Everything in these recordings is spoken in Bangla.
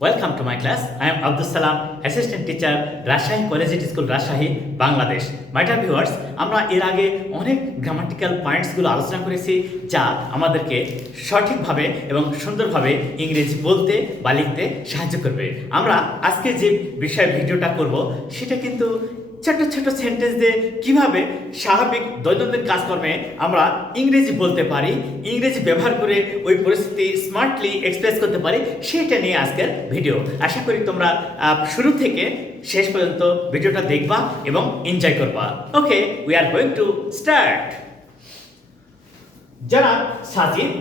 Welcome to my class. I am Abdus Salam, Assistant Teacher, Rajshahi Collegiate School, Rajshahi, Bangladesh. My dear viewers, আমরা এর আগে অনেক গ্রামাটিক্যাল পয়েন্টসগুলো আলোচনা করেছি যা আমাদেরকে সঠিকভাবে এবং সুন্দরভাবে ইংরেজি বলতে বা লিখতে সাহায্য করবে। আমরা আজকে যে বিষয় ভিডিওটা করব সেটা কিন্তু ছোট ছোট সেন্টেন্স দিয়ে কীভাবে স্বাভাবিক দৈনন্দিন কাজকর্মে আমরা ইংরেজি বলতে পারি, ইংরেজি ব্যবহার করে ওই পরিস্থিতি স্মার্টলি এক্সপ্রেস করতে পারি, সেটা নিয়ে আজকের ভিডিও। আশা করি তোমরা শুরু থেকে শেষ পর্যন্ত ভিডিওটা দেখবা এবং এনজয় করবা। Okay, we are going to start. যারা সাজিদ,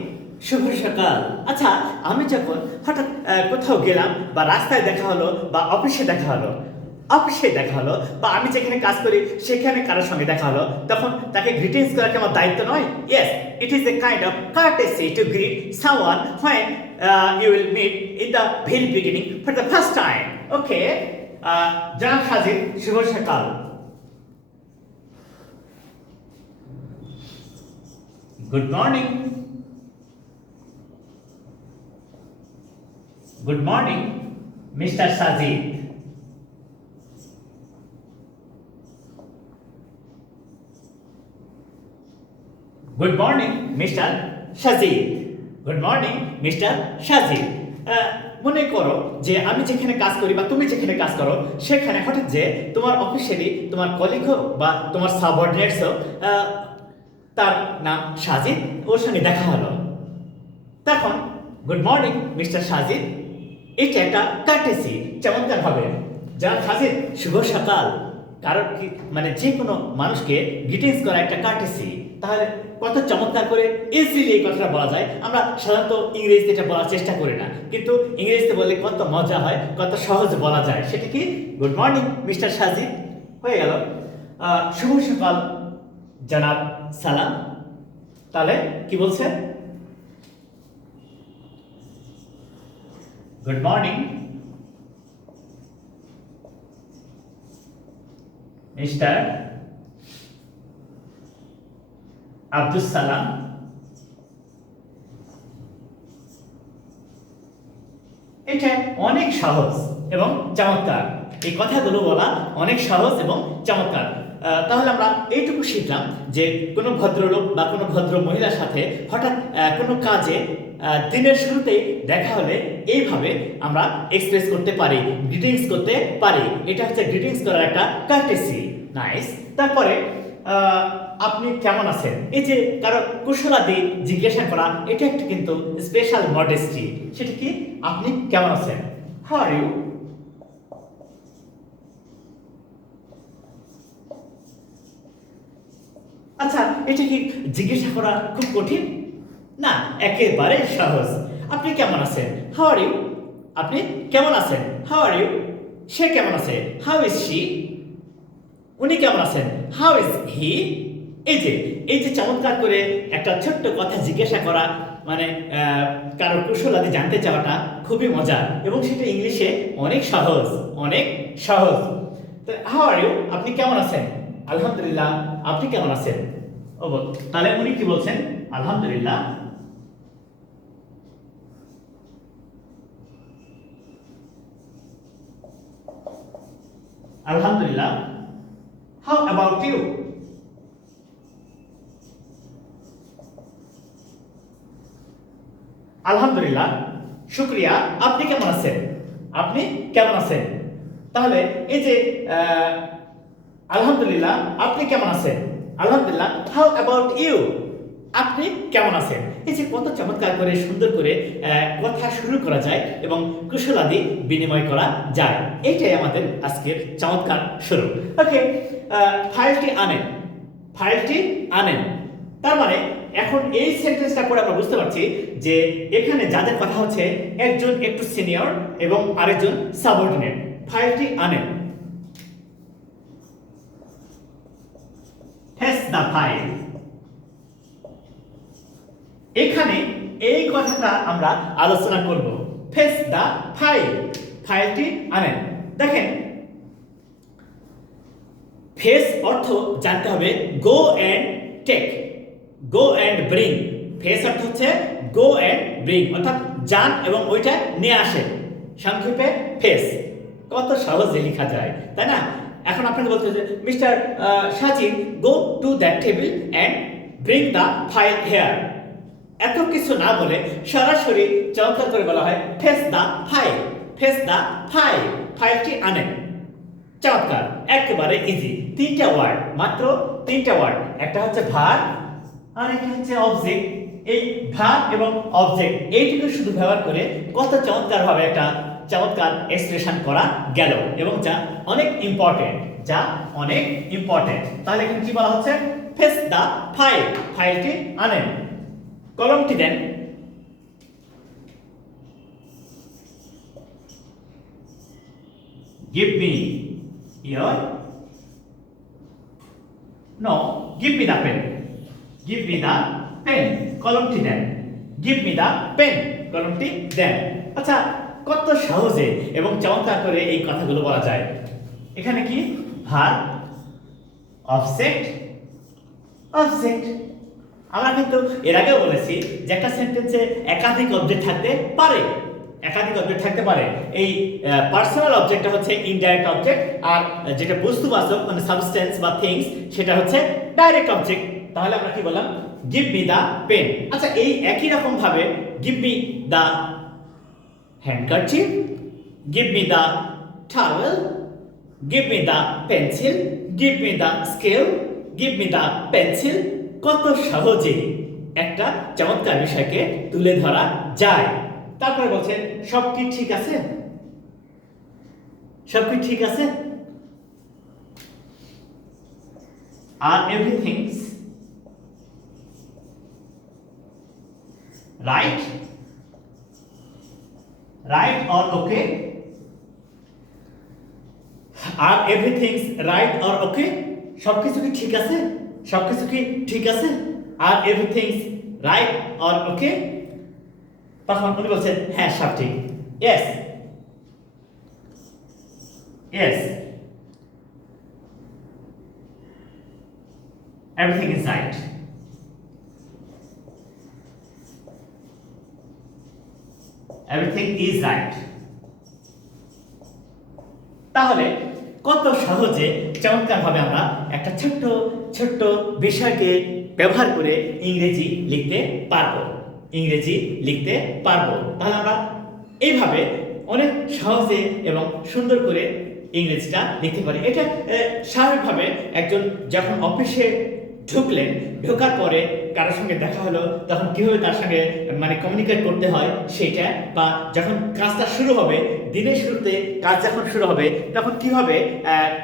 শুভ সকাল। আচ্ছা, আমি যখন হঠাৎ কোথাও গেলাম বা রাস্তায় দেখা হলো বা অফিসে দেখা হলো বা আমি যেখানে কাজ করি সেখানে কারোর সঙ্গে দেখা হলো, তখন তাকে গ্রিটিংস করা কি আমার দায়িত্ব নয়? Yes, it is a kind of courtesy to greet someone when you will meet in the very beginning for the first time. ওকে, জনাব সাজিদ, শুভ সকাল। Good morning. Good morning mister Sajid. Good morning mister Sajid. Good morning mister Sajid. মনে করো যে আমি যেখানে কাজ করি বা তুমি যেখানে কাজ করো সেখানে হঠাৎ যে তোমার অফিসেরই তোমার কলিগ হোক বা তোমার সাবঅর্ডিনেটস হোক, তার নাম সাজিদ, ওর সঙ্গে দেখা হলো। তখন গুড মর্নিং মিস্টার সাজিদ, এটা একটা কার্টেসি, চমৎকার হবে। যারা সাজিদ, শুভ সকাল। কারণ কি মানে যে কোনো মানুষকে গ্রিটিংস করা একটা কার্টেসি। তাহলে কত চমৎকার করে ইজিলি এই কথাটা বলা যায়। আমরা সাধারণত ইংরেজিতে এটা বলার চেষ্টা করি না, কিন্তু ইংরেজিতে বললে কত মজা হয়, কত সহজ বলা যায়। সেটা কি? গুড মর্নিং মিস্টার সাজিদ হয়ে গেল। শুভ সকাল জনাব সালাম। তাহলে কি বলছে? Good morning mister Abdus Salam. এটা অনেক সহজ এবং চমৎকার। এই কথাগুলো বলা অনেক সহজ এবং চমৎকার। তাহলে আমরা এইটুকু শিখলাম যে কোনো ভদ্রলোক বা কোনো ভদ্র মহিলার সাথে হঠাৎ কোনো কাজে দিনের শুরুতেই দেখা হলে এইভাবে আমরা এক্সপ্রেস করতে পারি, গ্রিটিংস করতে পারি। এটা হচ্ছে গ্রিটিংস করার একটা কার্টেসি। নাইস। তারপরে আপনি কেমন আছেন, এই যে কারো কুশলাদি জিজ্ঞাসা করা, এটা একটা কিন্তু স্পেশাল মডেস্টি। সেটা কি? আপনি কেমন আছেন? How are you? আচ্ছা, এটা কি জিজ্ঞাসা করা খুব কঠিন? না, একেবারে সহজ। আপনি কেমন আছেন? How are you? আপনি কেমন আছেন? How are you? সে কেমন আছে? How is she? উনি কেমন আছেন? How is he? এই যে চমৎকার করে একটা ছোট্ট কথা জিজ্ঞাসা করা, মানে কারোর কুশলাদি জানতে চাওয়াটা খুবই মজার এবং সেটা ইংলিশে অনেক সহজ, অনেক সহজ। তো হাউ আর ইউ? আপনি কেমন আছেন? আলহামদুলিল্লাহ। আপনি কেমন আছেন? ও, তাহলে উনি কি বলছেন? আলহামদুলিল্লাহ। আলহামদুলিল্লাহ। How about you? আলহামদুলিল্লাহ, শুকরিয়া। আপনি কেমন আছেন? আপনি কেমন আছেন? তাহলে এই যে আলহামদুলিল্লাহ, আপনি কেমন আছেন? আলহামদুলিল্লাহ। How about you? আপনি কেমন আছেন? এই যে কত চমৎকার করে সুন্দর করে কথা শুরু করা যায় এবং কুশলাদি বিনিময় করা যায়। এইটাই আমাদের আজকের চমৎকার শুরু। ওকে, ফাইলটি আনেন। ফাইলটি আনেন তার মানে এখন এই সেন্টেন্সটা পড়ে আমরা বুঝতে পারছি যে এখানে যাদের কথা হচ্ছে একজন একটু সিনিয়র এবং আরেকজন সাবঅর্ডিনেট। ফাইলটি আনেন। Face the file. এখানে এই কথাটা আমরা আলোচনা করব। ফেস দ্য ফাইল, ফাইলটি আনেন। দেখেন, ফেস অর্থ জানতে হবে go and take, go and bring. ফেস অর্থ হচ্ছে গো অ্যান্ড ব্রিং, অর্থাৎ যান এবং ওইটা নিয়ে আসে। সংক্ষেপে ফেস। কত সহজে লেখা যায়, তাই না? এখন আপনাকে বলতে হবে mister Sajid, go to that table and bring the file hair. এত কিছু না বলে সরাসরি চমৎকার করে বলা হয় face the file, face the file, ফাইলটি আনেন। চমৎকার, একেবারে ইজি। তিনটা ওয়ার্ড, মাত্র তিনটা ওয়ার্ড। একটা হচ্ছে ভার্ব আর একটা হচ্ছে অবজেক্ট। এই ভার্ব এবং অবজেক্ট এইটুকু শুধু ব্যবহার করে কত চমৎকার ভাবে একটা চমৎকার এক্সপ্রেশন করা গেল, এবং যা অনেক ইম্পর্টেন্ট, যা অনেক ইম্পর্টেন্ট। তাহলে এখানে কি বলা হচ্ছে? ফেস দ্য ফাইল, ফাইলটি আনেন। কলমটি দেন। Give me your, no, give me the pen, give me the pen, কলমটি then. Give me the pen, কলমটি দেন। আচ্ছা, কত সহজে এবং চমৎকার করে এই কথাগুলো বলা যায়। এখানে কি ভার্ব, অবজেক্ট, অবজেক্ট। আমরা কিন্তু এর আগেও বলেছি যে একটা সেন্টেন্সে একাধিক অবজেক্ট থাকতে পারে, একাধিক অবজেক্ট থাকতে পারে। এই পার্সোনাল অবজেক্টটা হচ্ছে ইনডাইরেক্ট অবজেক্ট, আর যেটা বস্তুবাচক মানে সাবস্টেন্স বা থিংস সেটা হচ্ছে ডাইরেক্ট অবজেক্ট। তাহলে আমরা কি বললাম? Give me the pen. আচ্ছা, এই একই রকম ভাবে give me the handkerchief, give me the towel, give me the pencil, give me the scale, give me the pencil. কত সহজে একটা চমৎকার বিষয়কে তুলে ধরা যায়। তারপরে বলছেন সব কি ঠিক আছে? সব কি ঠিক আছে? Are everything's right, right or okay? Are everything's right or okay? সবকিছু কি ঠিক আছে? সবকিছু কি ঠিক আছে? Are everything's right or okay? তখন উনি বলছেন হ্যাঁ সব ঠিক। Yes, yes, everything is right. Everything is right. তাহলে কত সহজে চমৎকার ভাবে আমরা একটা ছোট্ট ছোট্ট বিষয়কে ব্যবহার করে ইংরেজি লিখতে পারবো, ইংরেজি লিখতে পারবো। তাহলে আমরা এইভাবে অনেক সহজে এবং সুন্দর করে ইংরেজিটা লিখতে পারি। এটা স্বাভাবিকভাবে একজন যখন অফিসে ঢুকলেন, ঢোকার পরে কারোর সঙ্গে দেখা হলো, তখন কিভাবে তার সঙ্গে মানে কমিউনিকেট করতে হয় সেটা, বা যখন কাজটা শুরু হবে, দিনের শুরুতে কাজ যখন শুরু হবে তখন কিভাবে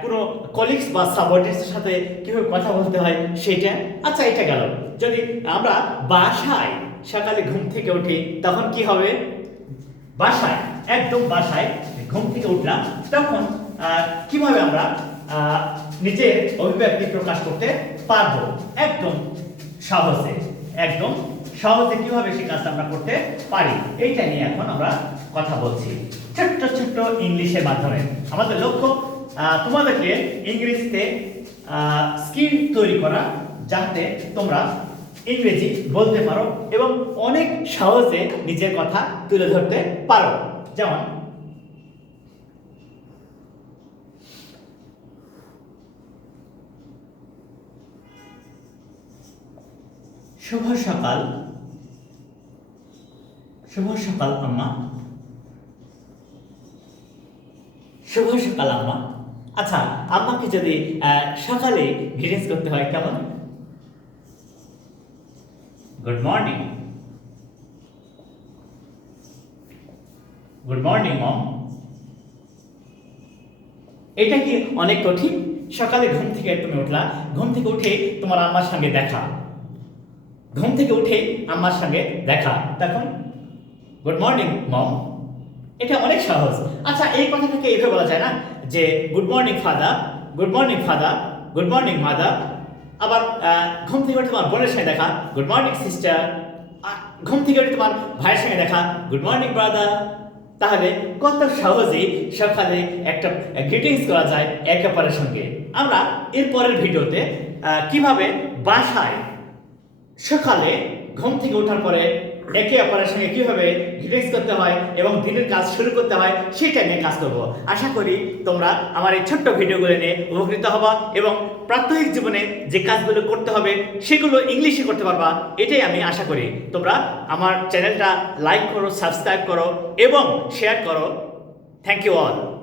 কোনো কলিগস বা সাবঅর্ডিনেটসের সাথে কিভাবে কথা বলতে হয় সেটা। আচ্ছা, এটা গেল। যদি আমরা বাসায় সকালে ঘুম থেকে উঠি তখন কি হবে? বাসায়, একদম বাসায় ঘুম থেকে উঠলাম তখন কিভাবে আমরা নিজের অভিব্যক্তি প্রকাশ করতে পারবো একদম সহজে, একদম সহজে কিভাবে সেই কাজটা আমরা করতে পারি এইটা নিয়ে এখন আমরা কথা বলছি ছোট্ট ছোট্ট ইংলিশের মাধ্যমে। আমাদের লক্ষ্য তোমাদেরকে ইংরেজিতে স্কিল তৈরি করা, যাতে তোমরা ইংরেজি বলতে পারো এবং অনেক সহজে নিজের কথা তুলে ধরতে পারো। যেমন শুভ সকাল, শুভ সকাল আম্মা, শুভ সকাল আম্মা। আচ্ছা, আম্মাকে যদি সকালে গ্রিটিংস করতে হয় কেমন? Good morning, good morning mom. এটা কি অনেক কঠিন? সকালে ঘুম থেকে তুমি উঠলা, ঘুম থেকে উঠে তোমার আম্মার সঙ্গে দেখা, ঘুম থেকে উঠে আম্মার সঙ্গে দেখা, তখন গুড মর্নিং মম। এটা অনেক সহজ। আচ্ছা, এই কথাটাকে এইভাবে বলা যায় না যে good morning father, good morning father, good morning mother. আবার ঘুম থেকে উঠে তোমার বোনের সঙ্গে দেখা, গুড মর্নিং সিস্টার। ঘুম থেকে উঠে তোমার ভাইয়ের সঙ্গে দেখা, গুড মর্নিং ব্রাদার। তাহলে কত সহজেই সকালে একটা গ্রিটিংস করা যায় একে অপরের সঙ্গে। আমরা এর পরের ভিডিওতে কিভাবে বাসায় সকালে ঘুম থেকে ওঠার পরে একে অপরের সঙ্গে কীভাবে ডিফেন্স করতে হয় এবং দিনের কাজ শুরু করতে হয় সেটা নিয়ে কাজ করব। আশা করি তোমরা আমার এই ছোট্ট ভিডিওগুলো নিয়ে উপকৃত হবা এবং প্রাত্যহিক জীবনে যে কাজগুলো করতে হবে সেগুলো ইংলিশে করতে পারবা, এটাই আমি আশা করি। তোমরা আমার চ্যানেলটা লাইক করো, সাবস্ক্রাইব করো এবং শেয়ার করো। Thank you all.